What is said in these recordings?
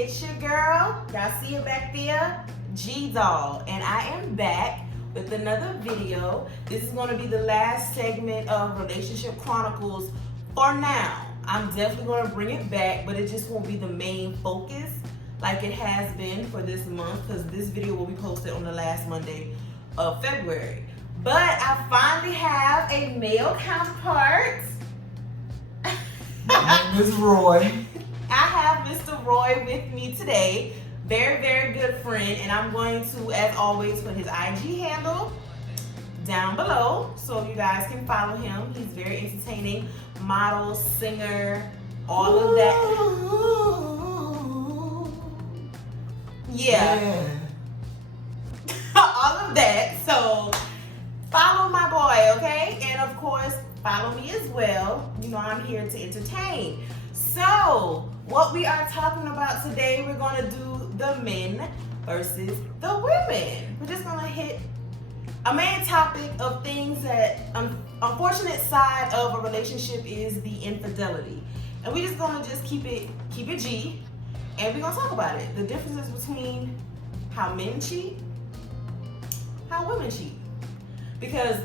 it's your girl. Y'all see it back there? G-Doll. And I am back with another video. This is going to be the last segment of Relationship Chronicles for now. I'm definitely going to bring it back, but it just won't be the main focus like it has been for this month, because this video will be posted on the last Monday of February. But I finally have a male counterpart. My name is Roy. I have Mr. Roy with me today. Very, very good friend. And I'm going to, as always, put his IG handle down below so you guys can follow him. He's very entertaining. Model, singer, all of that. Yeah. All of that. So follow my boy, okay? And of course, follow me as well. You know, I'm here to entertain. So, what we are talking about today, we're going to do the men versus the women. We're just going to hit a main topic of things that, unfortunate side of a relationship is the infidelity. And we're just going to just keep it G, and we're going to talk about it. The differences between how men cheat, how women cheat. Because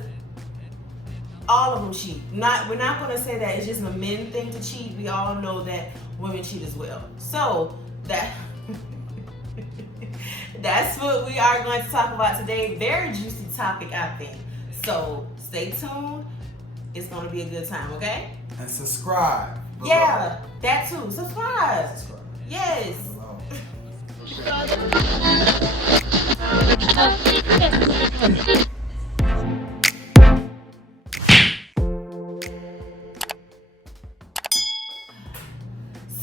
all of them cheat. We're not going to say that it's just a men thing to cheat. We all know that women cheat as well. So that's what we are going to talk about today. Very juicy topic, I think. So stay tuned. It's going to be a good time, okay? And subscribe. Below. Yeah, that too. Subscribe. Yes.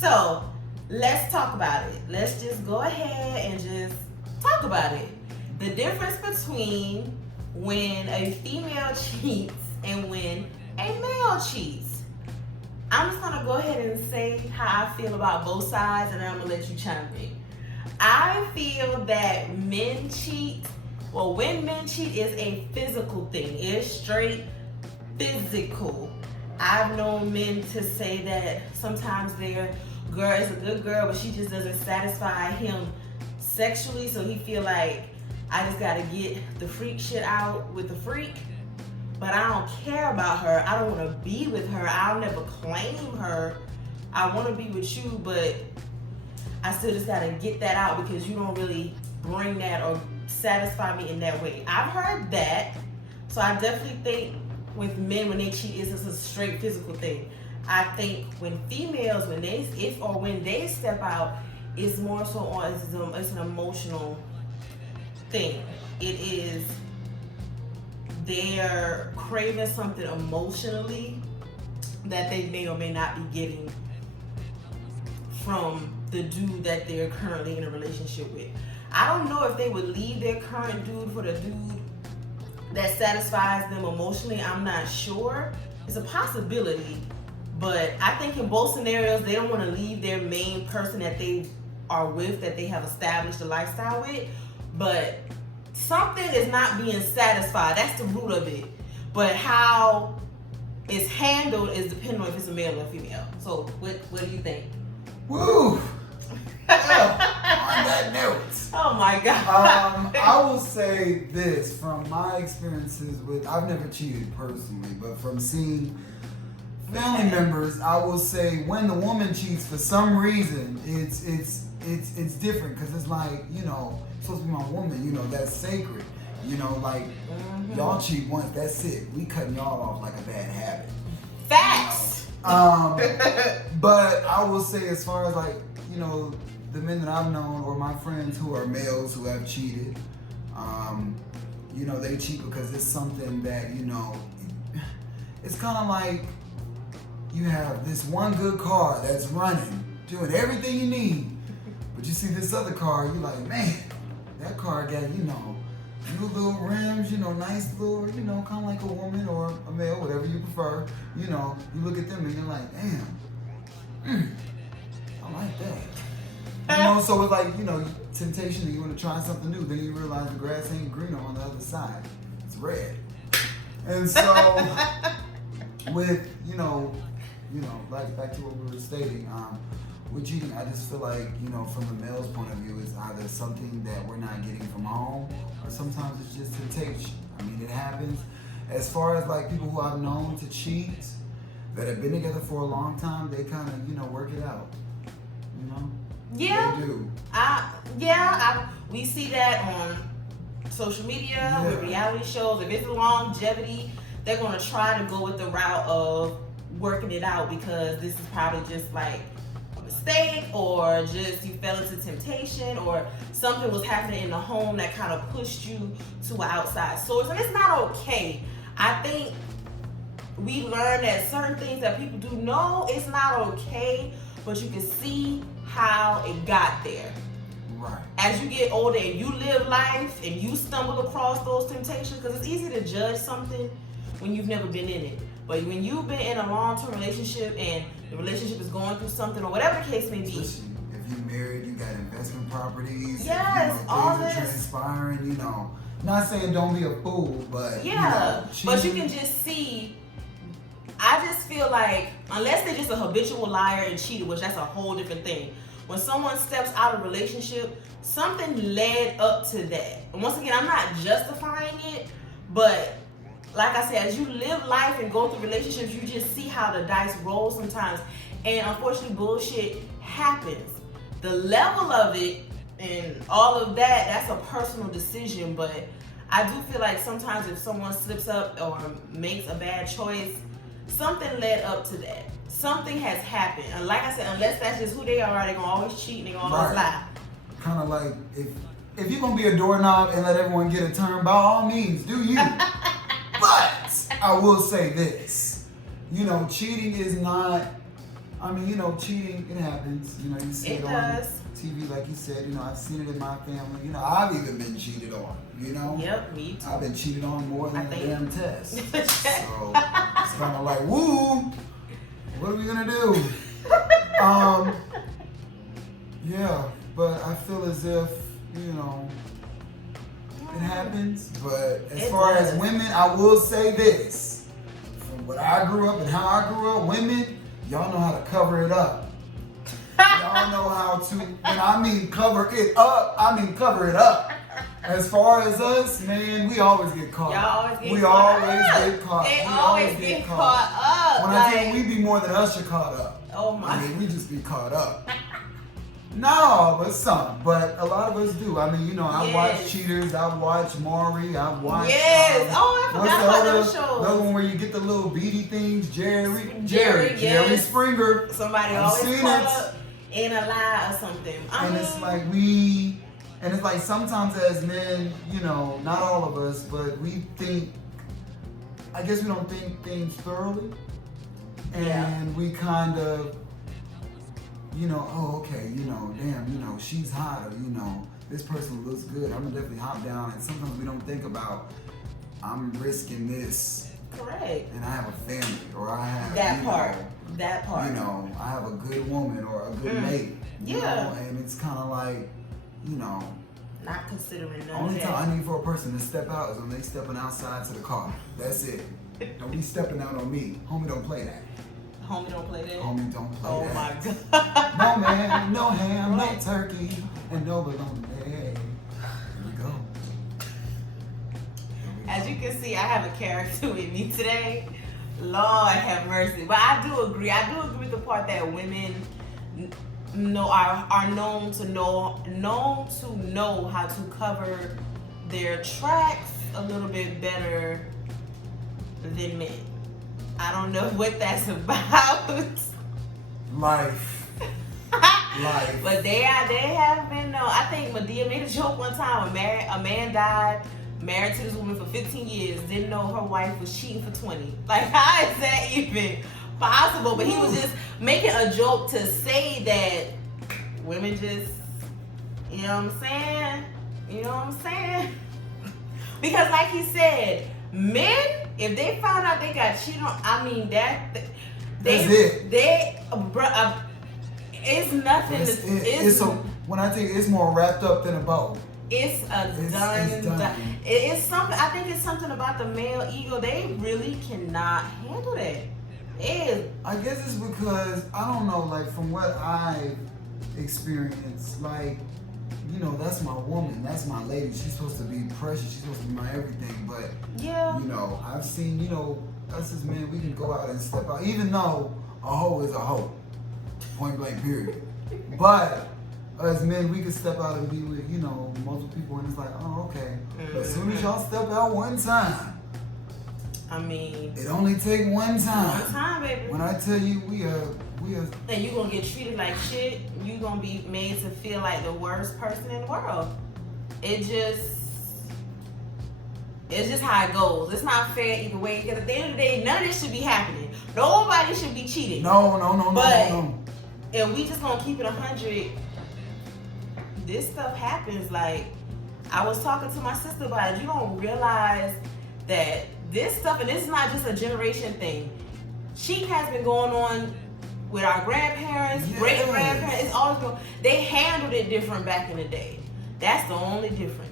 So, let's talk about it. Let's just go ahead and just talk about it. The difference between when a female cheats and when a male cheats. I'm just gonna go ahead and say how I feel about both sides, and then I'm gonna let you chime in. I feel that men cheat, well, when men cheat is a physical thing. It's straight physical. I've known men to say that sometimes their girl is a good girl, but she just doesn't satisfy him sexually, so he feel like, I just gotta get the freak shit out with the freak, but I don't care about her. I don't want to be with her. I'll never claim her. I want to be with you, but I still just gotta get that out because you don't really bring that or satisfy me in that way. I've heard that, so I definitely think with men, when they cheat, it's just a straight physical thing. I think when females, when they step out, it's more so on, it's an emotional thing. It is, they're craving something emotionally that they may or may not be getting from the dude that they're currently in a relationship with. I don't know if they would leave their current dude for the dude that satisfies them emotionally. I'm not sure. It's a possibility, but I think in both scenarios, they don't want to leave their main person that they are with, that they have established a lifestyle with, but something is not being satisfied. That's the root of it. But how it's handled is depending on if it's a male or female. So what do you think? Woo! Yeah, on that note. Oh my God. I will say this from my experiences with, I've never cheated personally, but from seeing family members, I will say when the woman cheats, for some reason, it's different, because it's like, you know, it's supposed to be my woman, you know, that's sacred. You know, like, y'all cheat once, that's it. We cutting y'all off like a bad habit. Facts. But I will say, as far as like, you know, the men that I've known or my friends who are males who have cheated, you know, they cheat because it's something that, you know, it's kind of like you have this one good car that's running, doing everything you need, but you see this other car, you're like, man, that car got, you know, new little rims, you know, nice little, you know, kind of like a woman or a male, whatever you prefer. You know, you look at them and you're like, damn, I like that. You know, so it's like, you know, temptation, and you want to try something new, then you realize the grass ain't greener on the other side. It's red. And so with, you know, like back to what we were stating, with cheating, I just feel like, you know, from the male's point of view, it's either something that we're not getting from home, or sometimes it's just temptation. I mean, it happens. As far as like people who I've known to cheat, that have been together for a long time, they kind of, you know, work it out. You know? Yeah. They do. We see that on social media, with reality shows. If it's longevity, they're going to try to go with the route of working it out, because this is probably just like a mistake, or just you fell into temptation, or something was happening in the home that kind of pushed you to an outside source. And it's not okay. I think we learn that certain things that people do, no, it's not okay, but you can see how it got there. Right. As you get older and you live life and you stumble across those temptations, because it's easy to judge something when you've never been in it. But when you've been in a long-term relationship and the relationship is going through something, or whatever the case may be. Listen, if you're married, you got investment properties. Yes, you know, all things this. are transpiring, you know. Not saying don't be a fool, but Yeah, you know, but you can just see. I just feel like, unless they're just a habitual liar and cheater, which that's a whole different thing. When someone steps out of a relationship, something led up to that. And once again, I'm not justifying it, but like I said, as you live life and go through relationships, you just see how the dice roll sometimes. And unfortunately, bullshit happens. The level of it and all of that, that's a personal decision. But I do feel like sometimes if someone slips up or makes a bad choice, something led up to that. Something has happened. And like I said, unless that's just who they are, they're going to always cheat and they're going to always lie. Kind of like, if you're going to be a doorknob and let everyone get a turn, by all means, do you. But I will say this. You know, cheating is not, I mean, you know, cheating, it happens. You know, you see it on TV, like you said. You know, I've seen it in my family. You know, I've even been cheated on, you know? Yep, me too. I've been cheated on more than a damn test. So, it's kind of like, woo, what are we going to do? Yeah, but I feel as if, you know, it happens. But as far as women, I will say this. From what I grew up and how I grew up, women, y'all know how to cover it up. Y'all know how to, and I mean cover it up, cover it up. As far as us, man, we always get caught. Y'all always get we caught always up. get caught. They we always get caught up. When I tell you we be more than Usher caught up. Oh my. I mean, we just be caught up. No, but some. But a lot of us do. I mean, you know, I watch Cheaters, I watch Maury, I watch. Yes. I forgot about those shows. The other one where you get the little beady things, Jerry yes. Springer. Somebody always caught up in a lie or something. And it's like and it's like sometimes as men, you know, not all of us, but we think, I guess we don't think things thoroughly. And we kind of, you know, oh, okay, you know, damn, you know, she's hot, or, you know, this person looks good, I'm gonna definitely hop down. And sometimes we don't think about, I'm risking this. Correct. And I have a family, or I have that part. You know, I have a good woman or a good mate. You know? And it's kind of like, you know, not considering none only of that. time I need for a person to step out is when they stepping outside to the car. That's it. Don't be stepping out on me. Homie, don't play that. Homie don't play that? Homie don't play that. Oh my God. No man, no ham, no turkey, and no bologna. Here we go. As you can see, I have a character with me today. Lord have mercy. But I do agree with the part that women are known to know how to cover their tracks a little bit better than men. I don't know what that's about. Life. But they have been known. I think Medea made a joke one time. A man died, married to this woman for 15 years, didn't know her wife was cheating for 20. Like, how is that even possible? But he was just making a joke to say that women just, you know what I'm saying? You know what I'm saying? Because like he said, men, if they found out they got cheated on, I mean, that's it. It's nothing. When I think it's more wrapped up than a bow. It's done. It's something. I think it's something about the male ego. They really cannot handle that. I guess it's because, I don't know, like from what I've experienced, like, you know, that's my woman, that's my lady. She's supposed to be precious, she's supposed to be my everything. But, Yeah. you know, I've seen, you know, us as men, we can go out and step out, even though a hoe is a hoe. Point blank, period. But as men, we can step out and be with, you know, multiple people, and it's like, oh, okay. But as soon as y'all step out one time, I mean, it only take one time. One time, baby. When I tell you we are. And you gonna get treated like shit. You gonna be made to feel like the worst person in the world. It's just how it goes. It's not fair either way. Because at the end of the day, none of this should be happening. Nobody should be cheating. No. And we just gonna keep it 100. This stuff happens. Like, I was talking to my sister about it. You don't realize that this stuff, and this is not just a generation thing. Cheating has been going on with our grandparents, great grandparents. It's always going. They handled it different back in the day. That's the only difference.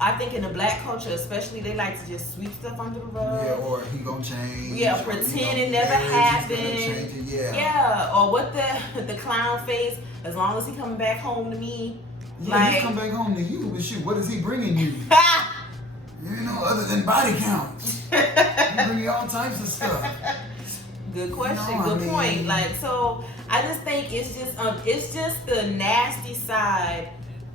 I think in the black culture, especially, they like to just sweep stuff under the rug. Yeah, or he gonna change. Yeah, pretend it never happened. Yeah, or what the clown face. As long as he coming back home to me. Yeah, like, he come back home to you, but shoot, what is he bringing you? You know, other than body count. He bring you all types of stuff. Good question. No, Good point. Like, so I just think it's just the nasty side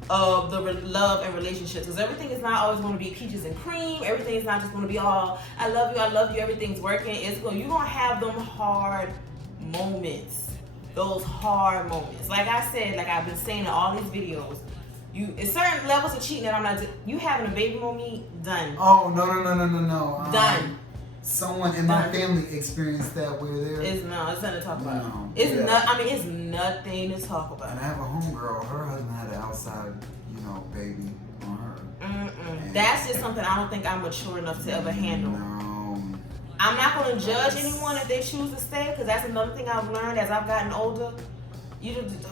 of the love and relationships, because everything is not always going to be peaches and cream. Everything is not just going to be all I love you, everything's working. You're gonna have them hard moments, those hard moments. Like I said, like I've been saying in all these videos, it's certain levels of cheating that I'm not. You having a baby on me, done. Oh no. Done. Someone in my family experienced that where they're. It's nothing to talk about. No, it's it's nothing to talk about. And I have a homegirl. Her husband had an outside, baby on her. That's just something I don't think I'm mature enough to ever handle. No. I'm not going to judge anyone if they choose to stay, because that's another thing I've learned as I've gotten older.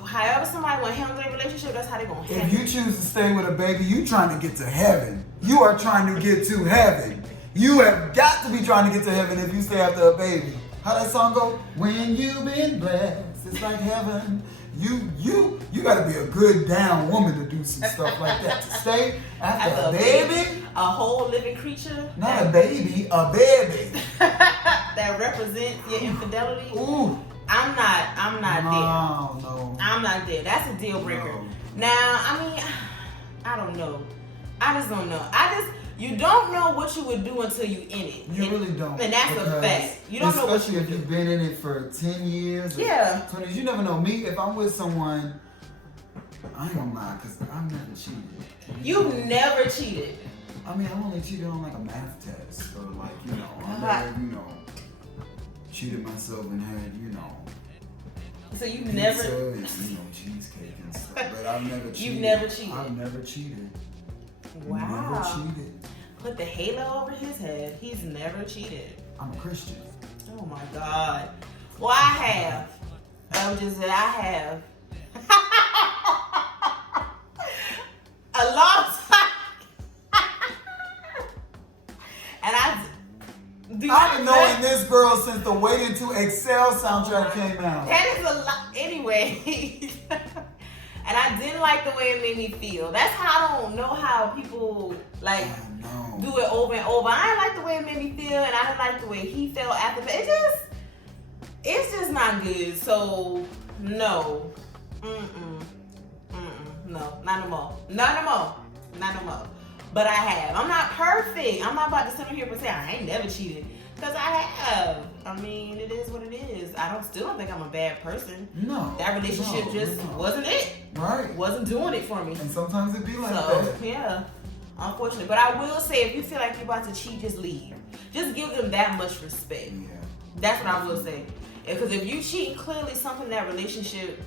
However somebody want to handle their relationship, that's how they're going to handle it. If you choose to stay with a baby, you trying to get to heaven. You are trying to get to heaven. You have got to be trying to get to heaven if you stay after a baby. How that song go? When you've been blessed, it's like heaven. You got to be a good down woman to do some stuff like that. To stay after a baby. A whole living creature. Not a baby, a baby. That represents your infidelity. Ooh. I'm not there. No. I'm not there. That's a deal breaker. No. Now, I mean, I don't know. I just don't know. You don't know what you would do until you in it. You really don't. And that's a fact. You don't know what you especially if you've been in it for 10 years. Yeah. 20 years. You never know. Me, if I'm with someone, I ain't gonna lie, because I've never cheated. You've never cheated. I mean, I've only cheated on like a math test. Or like, I never, cheated myself and had, So you've pizza never. and, cheesecake and stuff. But I've never cheated. You've never cheated. I've never cheated. Wow. Never cheated. Put the halo over his head. He's never cheated. I'm a Christian. Oh my God. Well, I have. I have. A long time. And I've been knowing this girl since the Waiting to Excel soundtrack came out. That is a lot. Anyway. And I didn't like the way it made me feel. That's how I don't know how people do it over and over. I didn't like the way it made me feel, and I didn't like the way he felt after. It's just not good. So no, no, not no more, not no more. But I have. I'm not perfect. I'm not about to sit here and say I ain't never cheated, because I have. I mean, it is what it is. I still don't think I'm a bad person. No. That relationship wasn't it. Right. Wasn't doing it for me. And sometimes it be like that. Yeah. Unfortunate. But I will say, if you feel like you're about to cheat, just leave. Just give them that much respect. Yeah. That's what I will say. Because if you cheat, clearly something in that relationship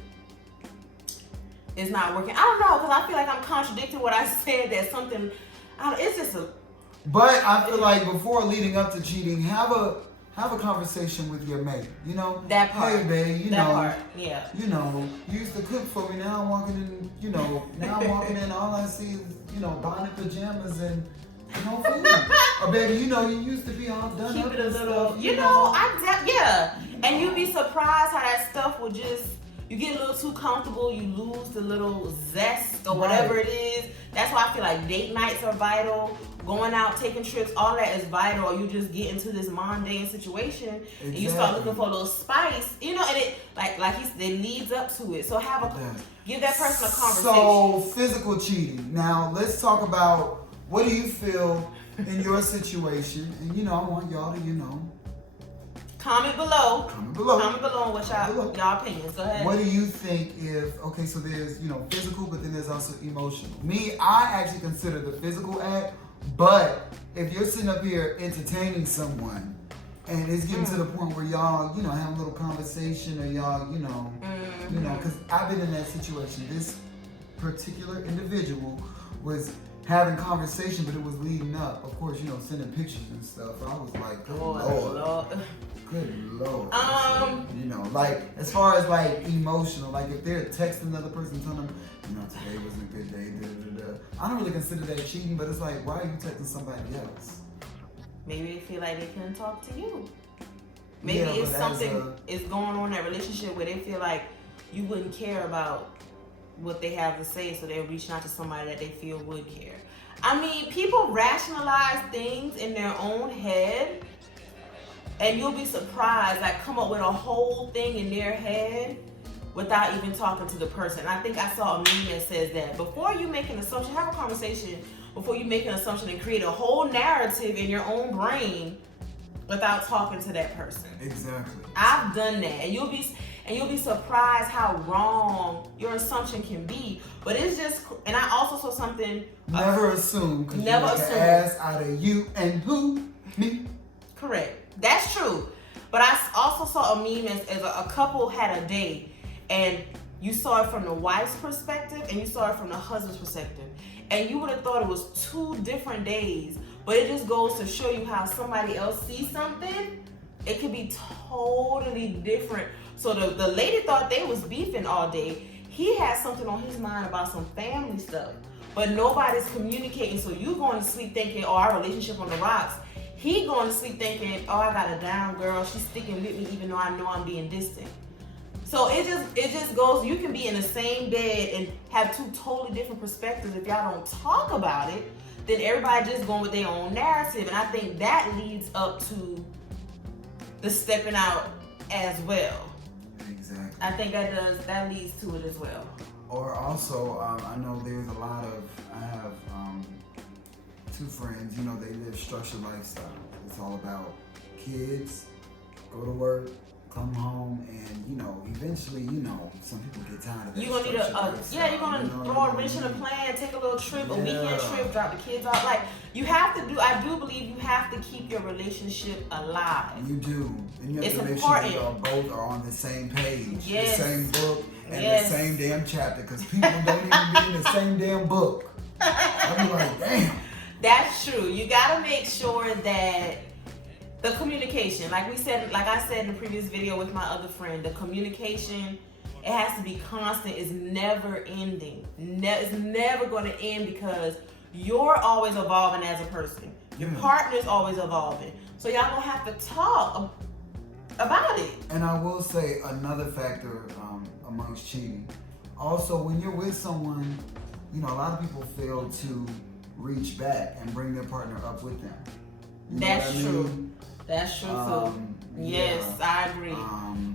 is not working. I don't know, because I feel like I'm contradicting what I said. That something, it's just a... But I feel like before leading up to cheating, have a conversation with your mate. That part. Hey, babe, part. Yeah. You used to cook for me. Now I'm walking in. All I see is, bonnet pajamas and no food. Or baby, you used to be all done Keep up it a and little. stuff. Yeah. And you'd be surprised how that stuff will just, you get a little too comfortable, you lose the little zest or whatever it is. That's why I feel like date nights are vital. Going out, taking trips, all that is vital. Or you just get into this mundane situation and you start looking for a little spice, and it like he said, it leads up to it. So give that person a conversation. So physical cheating. Now let's talk about, what do you feel in your situation? And I want y'all to comment below. Comment below What y'all opinions. Go ahead. What do you think so there's, physical, but then there's also emotional. Me, I actually consider the physical act, but if you're sitting up here entertaining someone and it's getting to the point where y'all, have a little conversation or y'all, because I've been in that situation. This particular individual was having conversation, but it was leading up. Of course, sending pictures and stuff. I was like, good Lord. Good Lord. Like as far as like emotional, like if they're texting another person telling them, today wasn't a good day, I don't really consider that cheating, but it's like, why are you texting somebody else? Maybe they feel like they couldn't talk to you. Maybe it's something is going on in that relationship where they feel like you wouldn't care about what they have to say, so they're reaching out to somebody that they feel would care. I mean, people rationalize things in their own head, and you'll be surprised, like come up with a whole thing in their head without even talking to the person. I think I saw a meme that says that before you make an assumption, have a conversation before you make an assumption and create a whole narrative in your own brain without talking to that person. Exactly. I've done that, and you'll be surprised how wrong your assumption can be. But it's just, and I also saw something. Never assume. Never assume. An ass out of you and who? Me. Correct. That's true. But I also saw a meme as a couple had a date, and you saw it from the wife's perspective and you saw it from the husband's perspective. And you would have thought it was 2 different days, but it just goes to show you how somebody else sees something. It could be totally different. So the lady thought they was beefing all day. He had something on his mind about some family stuff, but nobody's communicating. So you going to sleep thinking, oh, our relationship on the rocks. He going to sleep thinking, oh, I got a down girl. She's sticking with me even though I know I'm being distant. So it just goes, you can be in the same bed and have 2 totally different perspectives. If y'all don't talk about it, then everybody just going with their own narrative. And I think that leads up to the stepping out as well. Exactly. I think that leads to it as well. Or also, I know there's I have 2 friends, they live structured lifestyle. It's all about kids, go to work, come home, and eventually, some people get tired of that. You're gonna need you're gonna throw a wrench in a plan, take a little trip, a weekend trip, drop the kids off. Like I do believe you have to keep your relationship alive. You do. And you have to make important. sure y'all both are on the same page, yes. the same book, and the same damn chapter, because people don't even be in the same damn book. I'll be like, damn. That's true. You gotta make sure that the communication, like I said in the previous video with my other friend, the communication, it has to be constant. It's never ending. It's never going to end, because you're always evolving as a person. Your partner's always evolving. So y'all gonna have to talk about it. And I will say another factor amongst cheating. Also, when you're with someone, a lot of people fail to reach back and bring their partner up with them. That's true. That's true too. Yes, I agree.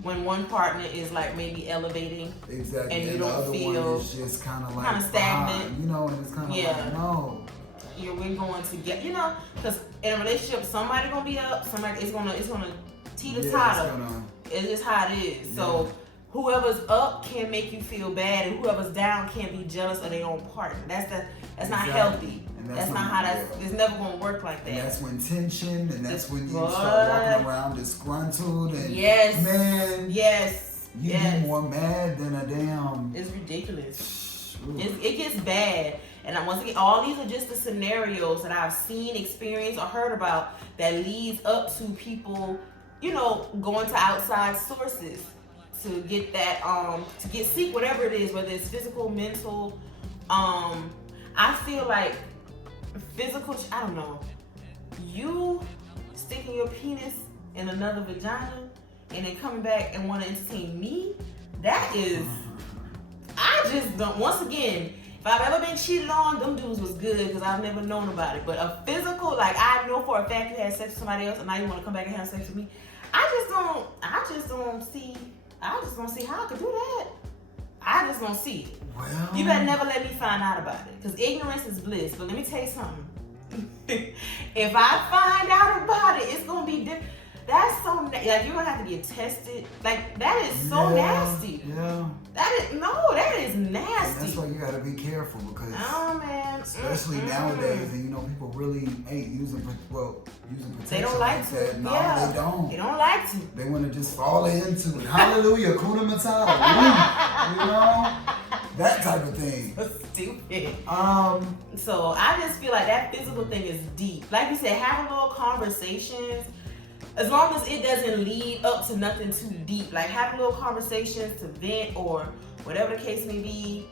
When one partner is like maybe elevating, exactly, and you the don't other feel one is just kind of like stagnant, and it's kind of like no. We're going to get, because in a relationship, somebody gonna be up, somebody it's gonna teeter-totter. It's just how it is. Yeah. So whoever's up can make you feel bad, and whoever's down can't be jealous of their own partner. That's not healthy. That's not how it's never gonna work like that. And that's when tension, and that's when you start walking around disgruntled, and man, you get more mad than a damn. It's ridiculous. It gets bad. And once again, all these are just the scenarios that I've seen, experienced, or heard about that leads up to people, going to outside sources to get that, seek whatever it is, whether it's physical, mental. I feel like physical, I don't know. You sticking your penis in another vagina and then coming back and want to entertain me, that is, I just don't, once again, if I've ever been cheated on, them dudes was good because I've never known about it. But a physical, like I know for a fact you had sex with somebody else and now you want to come back and have sex with me, I just don't see how I could do that. I just don't see it. Well, You better never let me find out about it because ignorance is bliss. But let me tell you something. If I find out about it, it's going to be different. That's so, like, you're going to have to get tested. Like, that is so nasty. Yeah. That is nasty. And that's why you gotta be careful because, man. especially nowadays, and you know, people really ain't using protection. They don't like that. to. No, Yeah. they don't. They don't like to. They want to just fall into it. Hallelujah, Kuna Matata. You know, that type of thing. Stupid. So I just feel like that physical thing is deep. Like you said, having little conversations. As long as it doesn't lead up to nothing too deep, like having little conversations to vent or whatever the case may be,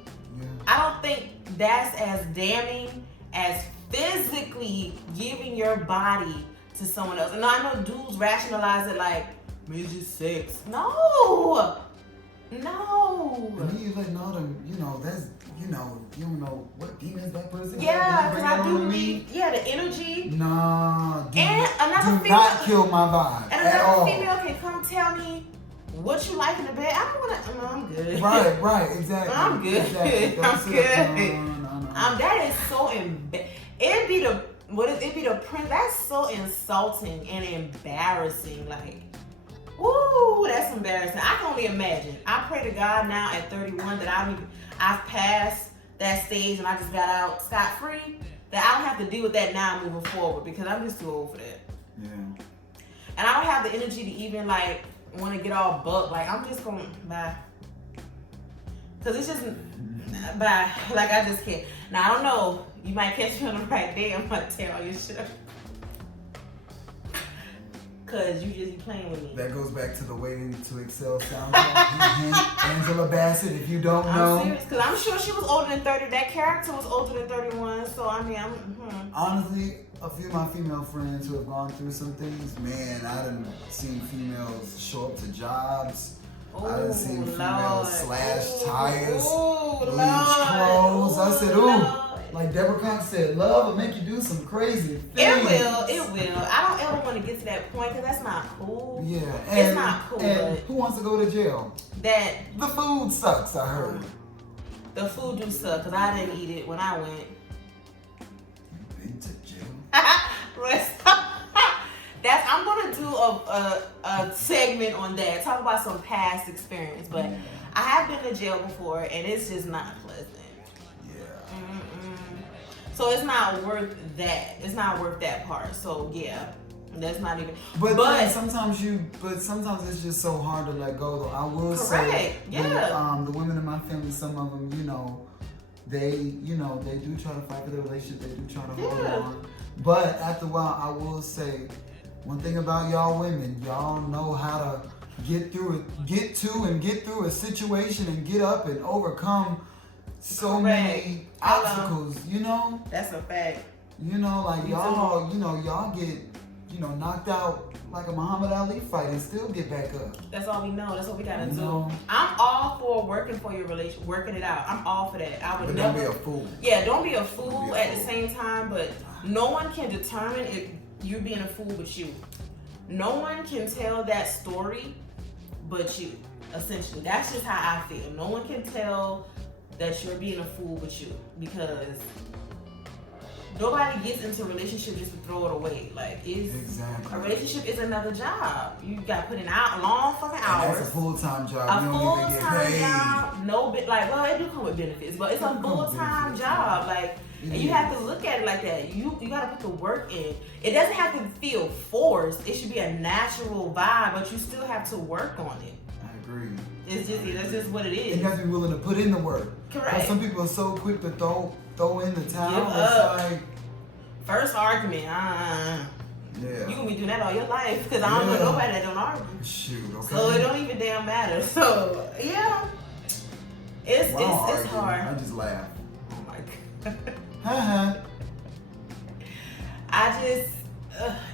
I don't think that's as damning as physically giving your body to someone else. And I know dudes rationalize it like, it's just sex. No. And then you let know them, you know, that's, you know, you don't know what demons that person Yeah, has. because I do need, the energy. Nah, And another do not kill my vibe And at another all. female can come tell me what you like in the bed. I don't want to. No, I'm good. Right, exactly. I'm good. Exactly. Don't I'm sit good. No. That is so it'd be the prince. That's so insulting and embarrassing. Like, woo, that's embarrassing. I can only imagine. I pray to God now at 31 that I've passed that stage and I just got out scot-free. That I don't have to deal with that now moving forward because I'm just too old for that. Yeah. And I don't have the energy to even like want to get all buck. Like I'm just going bye. Cause it's just bye. Like I just can't. Now I don't know. You might catch me on the right day. I'm gonna tell you shit. Cause you just be playing with me. That goes back to the Waiting to Excel soundtrack. Angela Bassett, if you don't know. I'm serious, cause I'm sure she was older than 30. That character was older than 31. So I mean, Honestly, a few of my female friends who have gone through some things, man, I done seen females show up to jobs. I done seen females slash tires, bleach clothes. I said, ooh. Like Deborah Cox said, love will make you do some crazy things. It will. I don't ever want to get to that point because that's not cool. Yeah. It's not cool. And who wants to go to jail? The food sucks, I heard. The food do suck because I didn't eat it when I went. You been to jail? I'm gonna do a segment on that. Talk about some past experience, but I have been to jail before and it's just not pleasant. So it's not worth that. It's not worth that part. So yeah, that's not even. But sometimes it's just so hard to let go. Though I will say, the women in my family, some of them, they do try to fight for their relationship. They do try to hold on. But after a while, I will say, one thing about y'all women, y'all know how to get through a situation and get up and overcome so many obstacles, That's a fact. Like y'all get, knocked out like a Muhammad Ali fight and still get back up. That's all we know. That's what we gotta do. I'm all for working for your relation, working it out. I'm all for that. I would never. Don't be a fool. Yeah, don't be a fool at the same time, but no one can determine if you're being a fool but you. No one can tell that story but you, essentially. That's just how I feel. No one can tell that you're being a fool but you, because nobody gets into a relationship just to throw it away. Like, a relationship is another job. You got to put in long fucking hours. That's a full-time job. A full-time job. No bit, like, well, it do come with benefits, but it's a full-time job. Like, and you have to look at it like that. You got to put the work in. It doesn't have to feel forced. It should be a natural vibe, but you still have to work on it. I agree. That's just what it is. And you have to be willing to put in the work. Correct. Some people are so quick to throw in the towel. Give up. It's like, first argument, yeah. You gonna be doing that all your life, because I don't know nobody that don't argue. Shoot, okay. So it don't even damn matter. So yeah, it's hard. I just laugh. Oh my god. Haha.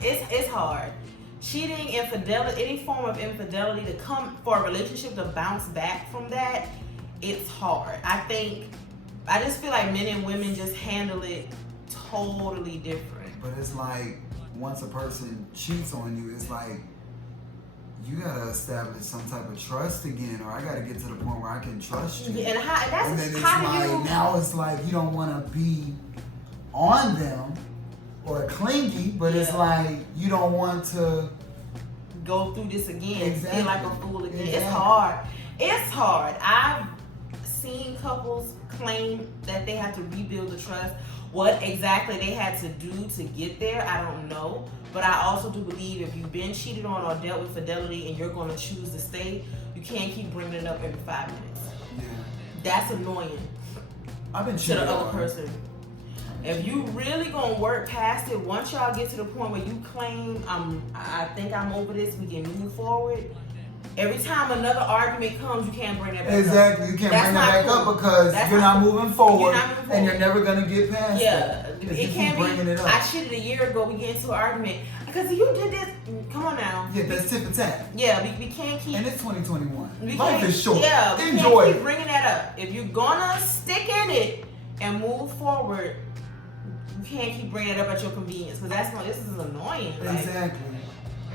It's hard. cheating, infidelity, any form of infidelity, to come for a relationship to bounce back from that, it's hard. I just feel like men and women just handle it totally different. But it's like, once a person cheats on you, it's like, you gotta establish some type of trust again, or I gotta get to the point where I can trust you. Yeah, and then it's how like, do you... now it's like, you don't wanna be on them or clingy, but it's like, you don't want to go through this again, Exactly. feel like a fool again. Exactly. It's hard. It's hard. I've seen couples claim that they have to rebuild the trust. What exactly they had to do to get there, I don't know. But I also do believe if you've been cheated on or dealt with fidelity and you're going to choose to stay, you can't keep bringing it up every 5 minutes. Yeah. That's annoying I've been to cheated the other on. person. If you really gonna work past it, once y'all get to the point where you claim I think I'm over this, we can move forward. Every time another argument comes, you can't bring that back Exactly. up. You can't That's bring that not back cool. up because That's you're not moving forward, You're not moving and you're forward. never gonna get past Yeah, that. If you it keep can't bringing be. it up. I cheated a year ago. We get into an argument because you did this. Come on now. Yeah, that's tip for tat. Yeah, we can't keep. And it's 2021. We Life can't- is short. Yeah, we Enjoy can't keep it. bringing that up. If you're gonna stick in it and move forward, you can't keep bringing it up at your convenience because this is annoying. Like, Exactly.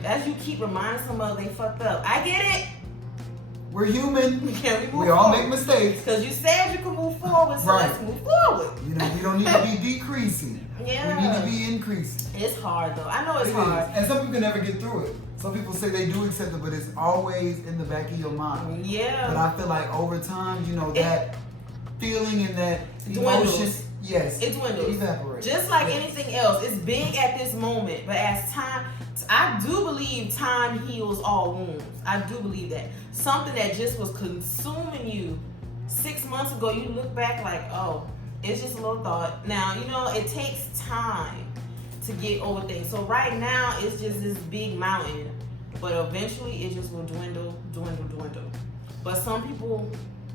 as you keep reminding someone they fucked up. I get it. We're human. Can we move We all forward? make mistakes. Because you said you can move forward, so Right. let's move forward. You know, we don't need to be decreasing. Yeah. We need to be increasing. It's hard though. I know it's It hard. is. And some people never get through it. Some people say they do accept it, but it's always in the back of your mind. Yeah. But I feel like over time, you know, that feeling and that dwindles. emotion, yes, It dwindles. evaporates. Just like Yes. anything else, it's big at this moment, but as time, I do believe time heals all wounds. I do believe that. Something that just was consuming you 6 months ago, you look back like, oh, it's just a little thought. Now, you know, it takes time to get over things. So right now, it's just this big mountain, but eventually it just will dwindle. But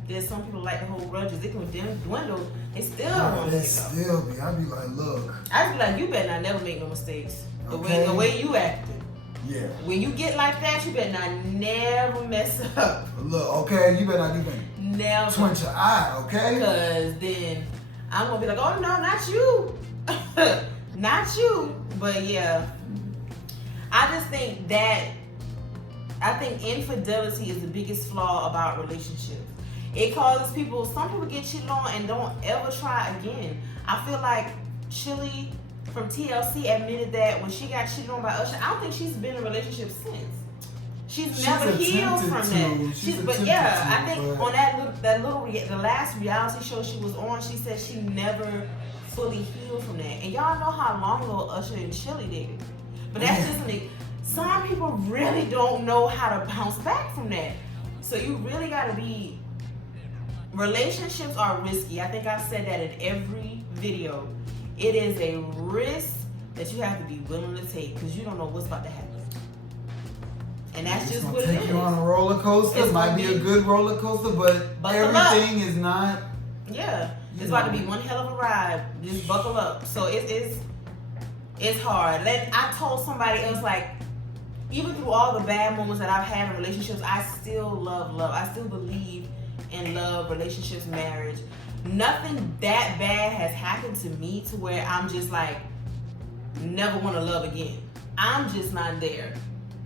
there's some people like to hold grudges. It can dwindle. It still won't It let go. still be. I'd be like, look, I just be like, you better not never make no mistakes. Okay. The way you acted. yeah. When you get like that, you better not never mess up. Look, okay, you better not even Never. squint your eye, okay? Because then I'm going to be like, oh no, not you. Not you. But yeah. I just think infidelity is the biggest flaw about relationships. It causes some people get cheated on and don't ever try again. I feel like Chili from TLC admitted that when she got cheated on by Usher, I don't think she's been in a relationship since. She's never healed from that. But yeah, I think on the last reality show she was on, she said she never fully healed from that. And y'all know how long ago Usher and Chili dated. But that's just something. Some people really don't know how to bounce back from that. So you really gotta be. Relationships are risky. I think I've said that in every video. It is a risk that you have to be willing to take because you don't know what's about to happen. And that's just what it Take is. you on a roller coaster. It's It might gonna be be- a good roller coaster, but Buckle up. everything is not. Yeah, You it's about to know. be one hell of a ride. Just buckle up. So it's hard. I told somebody else, like, even through all the bad moments that I've had in relationships, I still love love. I still believe in love, relationships, marriage. Nothing that bad has happened to me to where I'm just like never want to love again. I'm just not there.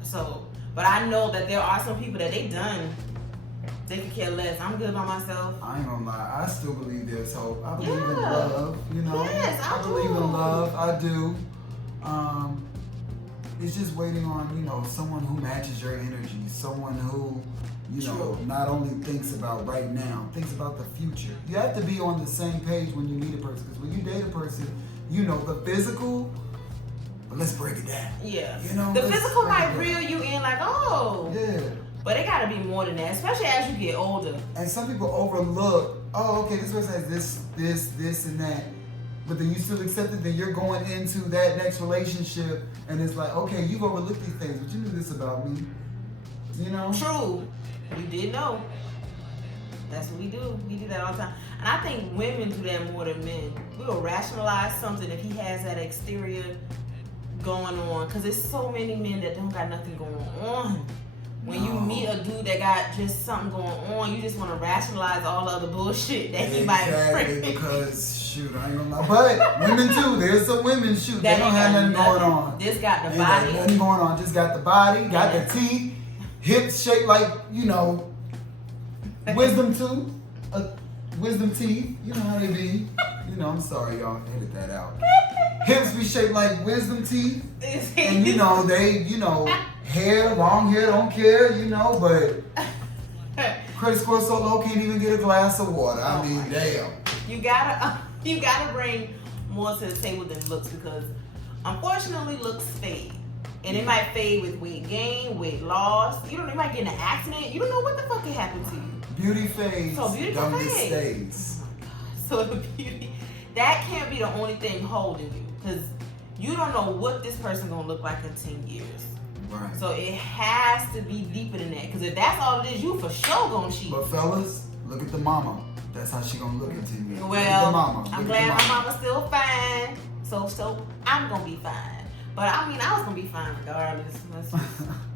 So, but I know that there are some people that they can care less. I'm good by myself. I ain't gonna lie. I still believe there's hope. I believe in Yeah. love. You know. Yes, I believe do. in love. I do. It's just waiting on someone who matches your energy, someone who True. not only thinks about right now, thinks about the future. You have to be on the same page when you meet a person. Because when you date a person, the physical. But let's break it down. Yeah. Let's The physical break might it reel down. you in like, oh. Yeah. But it gotta be more than that, especially as you get older. And some people overlook, oh, okay, this person has this, and that. But then you still accept it, then you're going into that next relationship, and it's like, okay, you've overlooked these things, but you knew this about me. True. You did know. That's what we do. We do that all the time. And I think women do that more than men. We'll rationalize something if he has that exterior going on, because there's so many men that don't got nothing going on. When you meet a dude that got just something going on, you just want to rationalize all the other bullshit that he might bring. Because, shoot, I ain't gonna lie. But women too, there's some women, shoot, they don't have nothing going on. This got the ain't body. Got nothing going on, just got the body, got the teeth, hips shaped like, wisdom tooth, wisdom teeth, you know how they be. I'm sorry, y'all, edit that out. Hips be shaped like wisdom teeth, and they, hair, long hair, don't care, but credit score so low, can't even get a glass of water. I mean, damn. You gotta bring more to the table than looks, because unfortunately looks fade. And it might fade with weight gain, weight loss. You might get in an accident. You don't know what the fuck can happen to you. Beauty fades, so beauty stays. Oh my God. So the beauty, that can't be the only thing holding you, because you don't know what this person gonna look like in 10 years. Right. So it has to be deeper than that, because if that's all it is, you for sure gonna cheat. But fellas, look at the mama. That's how she gonna look at you. Well, look at the mama. I'm glad my mama's still fine. So I'm gonna be fine. But I mean, I was gonna be fine regardless.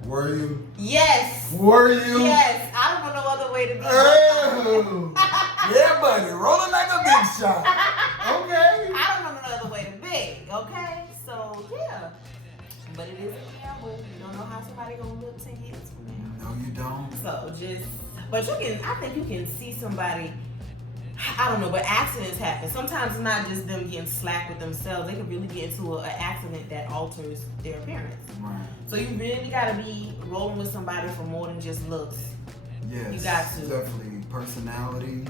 Were you? Yes. Were you? Yes. I don't know no other way to be. Oh. Yeah, buddy. Rolling like a big shot. Okay. I don't know no other way to be. Okay. So yeah. But it is a gamble. You don't know how somebody gonna look 10 years from now. No, you don't. So but I think you can see somebody. I don't know, but accidents happen. Sometimes it's not just them getting slack with themselves. They can really get into an accident that alters their appearance. Right. So you really gotta be rolling with somebody for more than just looks. Yes. You got to. Definitely. Personality.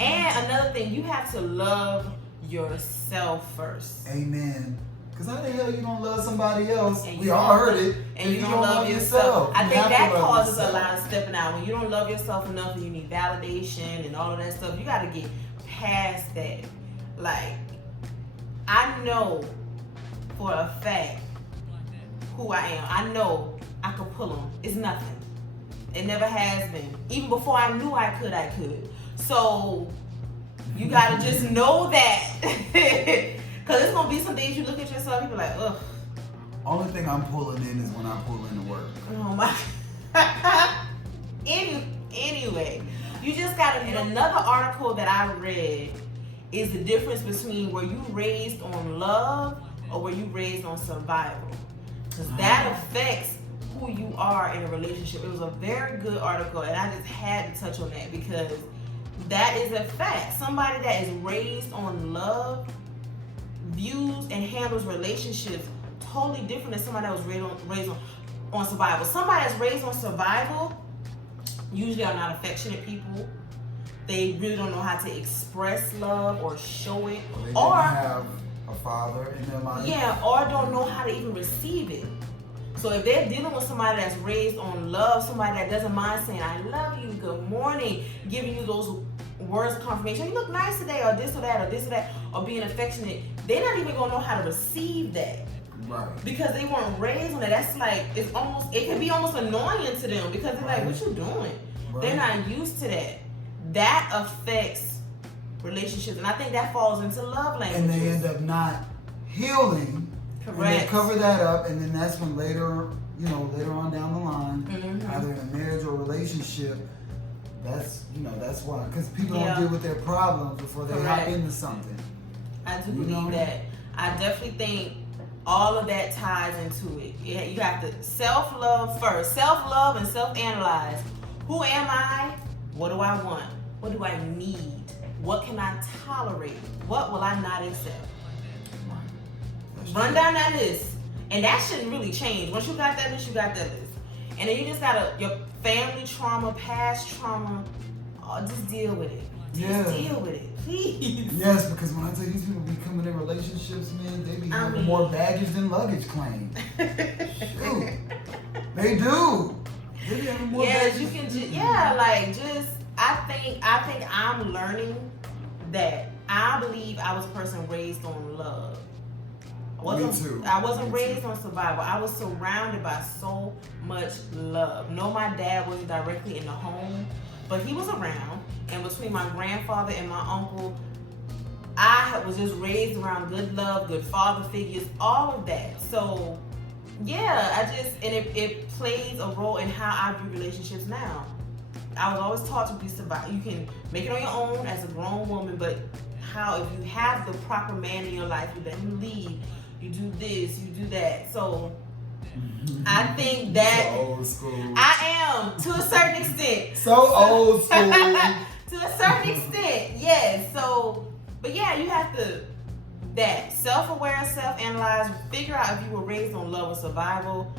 And another thing, you have to love yourself first. Amen. Because how the hell you gonna love somebody else? And We all heard it. And you don't love yourself. I think that causes a lot of stepping out. When you don't love yourself enough and you need validation and all of that stuff, you gotta get past that. Like, I know for a fact who I am. I know I could pull them. It's nothing. It never has been. Even before I knew I could. So you gotta just know that. Because it's going to be some days you look at yourself, you be like, ugh. Only thing I'm pulling in is when I pull into work. Oh my. Anyway, you just got to, in another article that I read, is the difference between were you raised on love or were you raised on survival? Because that affects who you are in a relationship. It was a very good article, and I just had to touch on that because that is a fact. Somebody that is raised on love views and handles relationships totally different than somebody that was raised on survival. Somebody that's raised on survival usually are not affectionate people. They really don't know how to express love or show it. Or they didn't have a father in their life. Yeah, or don't know how to even receive it. So if they're dealing with somebody that's raised on love, somebody that doesn't mind saying, I love you, good morning, giving you those words of confirmation, you look nice today, or this or that, or being affectionate, they're not even gonna know how to receive that. Right. Because they weren't raised on it. That's like, it can be almost annoying to them because they're like, what you doing? Right. They're not used to that. That affects relationships, and I think that falls into love languages. And they end up not healing. Correct. And they cover that up, and then that's when later on down the line, either in a marriage or relationship, that's why, because people don't deal with their problems before they hop into something. I do believe that. I definitely think all of that ties into it. You have to self-love first. Self-love and self-analyze. Who am I? What do I want? What do I need? What can I tolerate? What will I not accept? Run down that list. And that shouldn't really change. Once you got that list, you got that list. And then you just gotta, your family trauma, past trauma, just deal with it. Just deal with it, please. Yes, because when I tell you these people be coming in relationships, man, they be having more baggage than luggage claim. Shoot. They do. They be having more baggage. You can I think I'm learning that I believe I was a person raised on love. Me too. I wasn't raised on survival. I was surrounded by so much love. No, my dad wasn't directly in the home, but he was around. And between my grandfather and my uncle, I was just raised around good love, good father figures, all of that. So yeah, it plays a role in how I view relationships now. I was always taught to be survival. You can make it on your own as a grown woman, but how if you have the proper man in your life, you let him lead, you do this, you do that. So I think that so old school. I am to a certain extent. So old school. To a certain extent, yes. So, but yeah, you have to self-aware, self-analyze, figure out if you were raised on love or survival.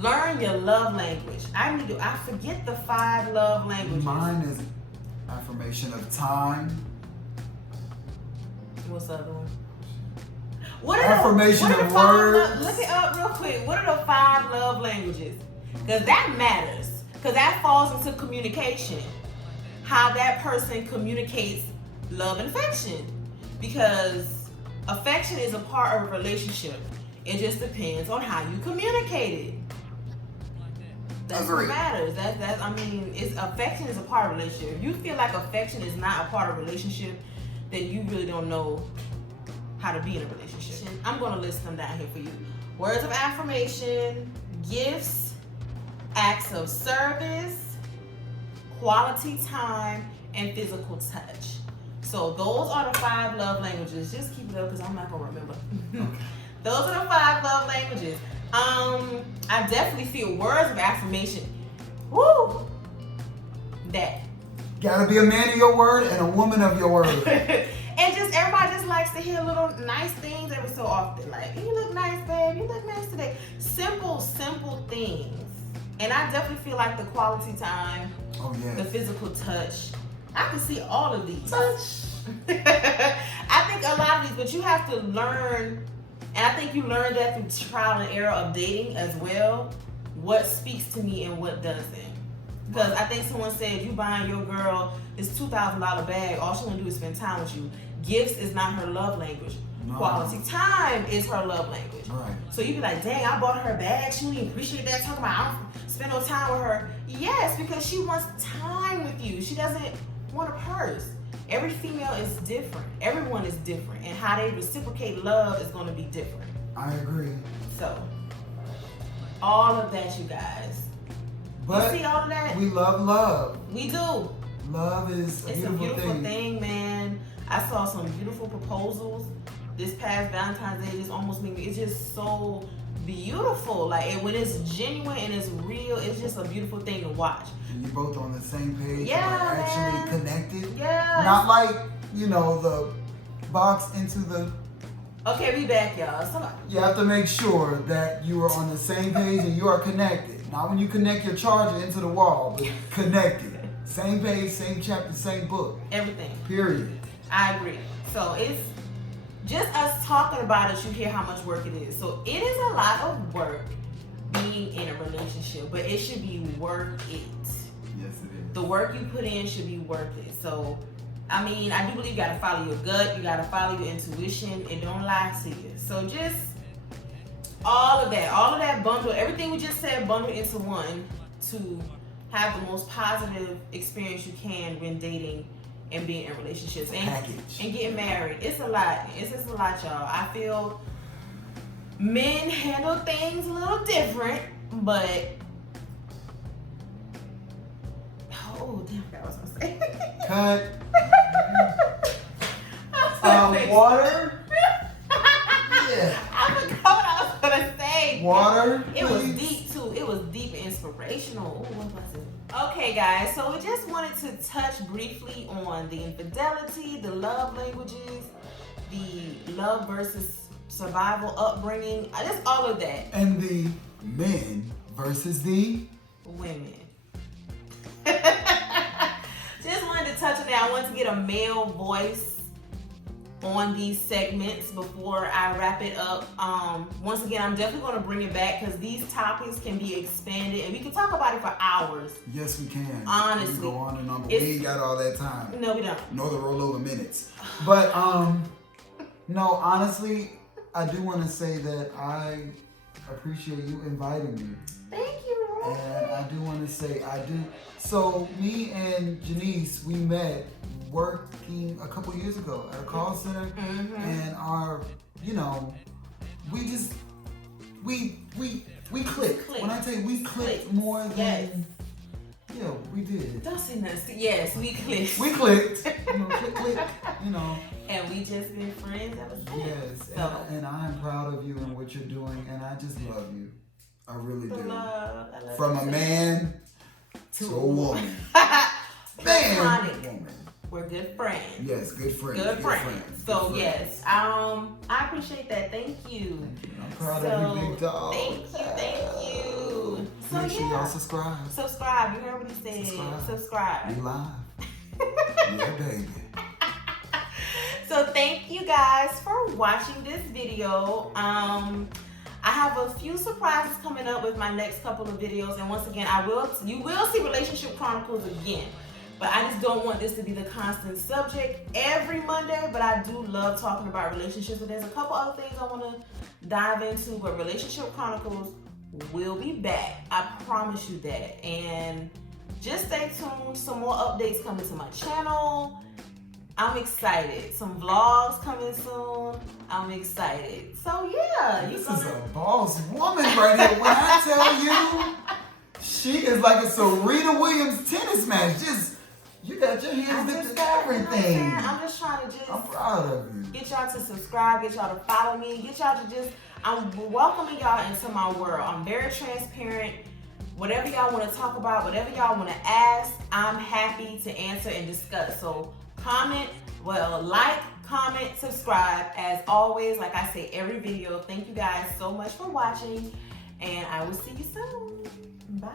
Learn your love language. I forget the 5 love languages. Mine is affirmation of time. What's the other one? Affirmation of words. Look it up real quick. What are the 5 love languages? Because that matters. Because that falls into communication. How that person communicates love and affection. Because affection is a part of a relationship. It just depends on how you communicate it. That's what matters. Affection is a part of a relationship. If you feel like affection is not a part of a relationship, then you really don't know how to be in a relationship. I'm going to list them down here for you. Words of affirmation, gifts, acts of service, quality time, and physical touch. So those are the 5 love languages. Just keep it up because I'm not going to remember. Okay. Those are the 5 love languages. I definitely feel words of affirmation. Woo! That. Gotta be a man of your word and a woman of your word. And just everybody just likes to hear little nice things every so often. Like, you look nice, babe. You look nice today. Simple things. And I definitely feel like the quality time, the physical touch. I can see all of these. I think a lot of these, but you have to learn. And I think you learn that through trial and error of dating as well. What speaks to me and what doesn't. Because I think someone said you buying your girl this $2,000 bag, all she want to do is spend time with you. Gifts is not her love language. No. Quality time is her love language. Right. So you be like, dang, I bought her a bag. She wouldn't even appreciate that. Talking about I don't spend no time with her. Yes, because she wants time with you. She doesn't want a purse. Every female is different. Everyone is different. And how they reciprocate love is going to be different. I agree. So, all of that, you guys. But you see all of that? We love love. We do. Love is a beautiful thing, man. I saw some beautiful proposals this past Valentine's Day. It just almost made me, it's just so beautiful. Like, when it's genuine and it's real, it's just a beautiful thing to watch. And you're both on the same page. Yeah, like actually connected. Yeah. Not like, the box into the... Okay, we back, y'all. You have to make sure that you are on the same page and you are connected. Not when you connect your charger into the wall, but connected. Same page, same chapter, same book. Everything. Period. I agree. So it's just us talking about it, you hear how much work it is. So it is a lot of work being in a relationship, but it should be worth it. Yes, it is. The work you put in should be worth it. So, I do believe you got to follow your gut. You got to follow your intuition. It don't lie to you. So just all of that bundle, everything we just said, bundle into one to have the most positive experience you can when dating and being in relationships and getting married. It's a lot. It's just a lot, y'all. I feel men handle things a little different, but oh damn, I forgot what I was gonna say. Cut. Water. Yeah. I forgot what I was gonna say. Water. It was deep too. It was deep and inspirational. Ooh, what was it? Okay, guys. So we just wanted to touch briefly on the infidelity, the love languages, the love versus survival upbringing, just all of that. And the men versus the women. Just wanted to touch on that. I wanted to get a male voice on these segments before I wrap it up. Once again, I'm definitely going to bring it back because these topics can be expanded and we can talk about it for hours. Yes, we can. Honestly. We can go on and on, but we ain't got all that time. No, we don't. Nor the rollover minutes. But, no, honestly, I do want to say that I appreciate you inviting me. Thank you, Roy. And I do want to say, So me and Janice, we met working a couple years ago at a call center, and we clicked. When I tell you we clicked more than, yeah, we did. Don't say nothing. Yes, we clicked. We clicked. Click. And we just been friends ever since. Yes, So. and I am proud of you and what you're doing, and I just love you. I really do. I love From you a too. man to a woman. Chronic. Woman. We're good friends. Yes, good friends. Good friends. So yes, I appreciate that. Thank you. I'm proud of you, big dog. Thank you. So Make sure y'all subscribe. Subscribe. You heard what he said. Subscribe. We live. Yeah, baby. So thank you guys for watching this video. I have a few surprises coming up with my next couple of videos, and once again, you will see Relationship Chronicles again. But I just don't want this to be the constant subject every Monday, but I do love talking about relationships. But there's a couple other things I want to dive into, but Relationship Chronicles will be back. I promise you that. And just stay tuned. Some more updates coming to my channel. I'm excited. Some vlogs coming soon. I'm excited. So yeah. This is a boss woman right here. When I tell you, she is like a Serena Williams tennis match. You got your hands into everything. I'm just trying to I'm proud of you. Get y'all to subscribe, get y'all to follow me, get y'all to I'm welcoming y'all into my world. I'm very transparent. Whatever y'all want to talk about, whatever y'all want to ask, I'm happy to answer and discuss. So like, comment, subscribe. As always, like I say every video, thank you guys so much for watching, and I will see you soon. Bye.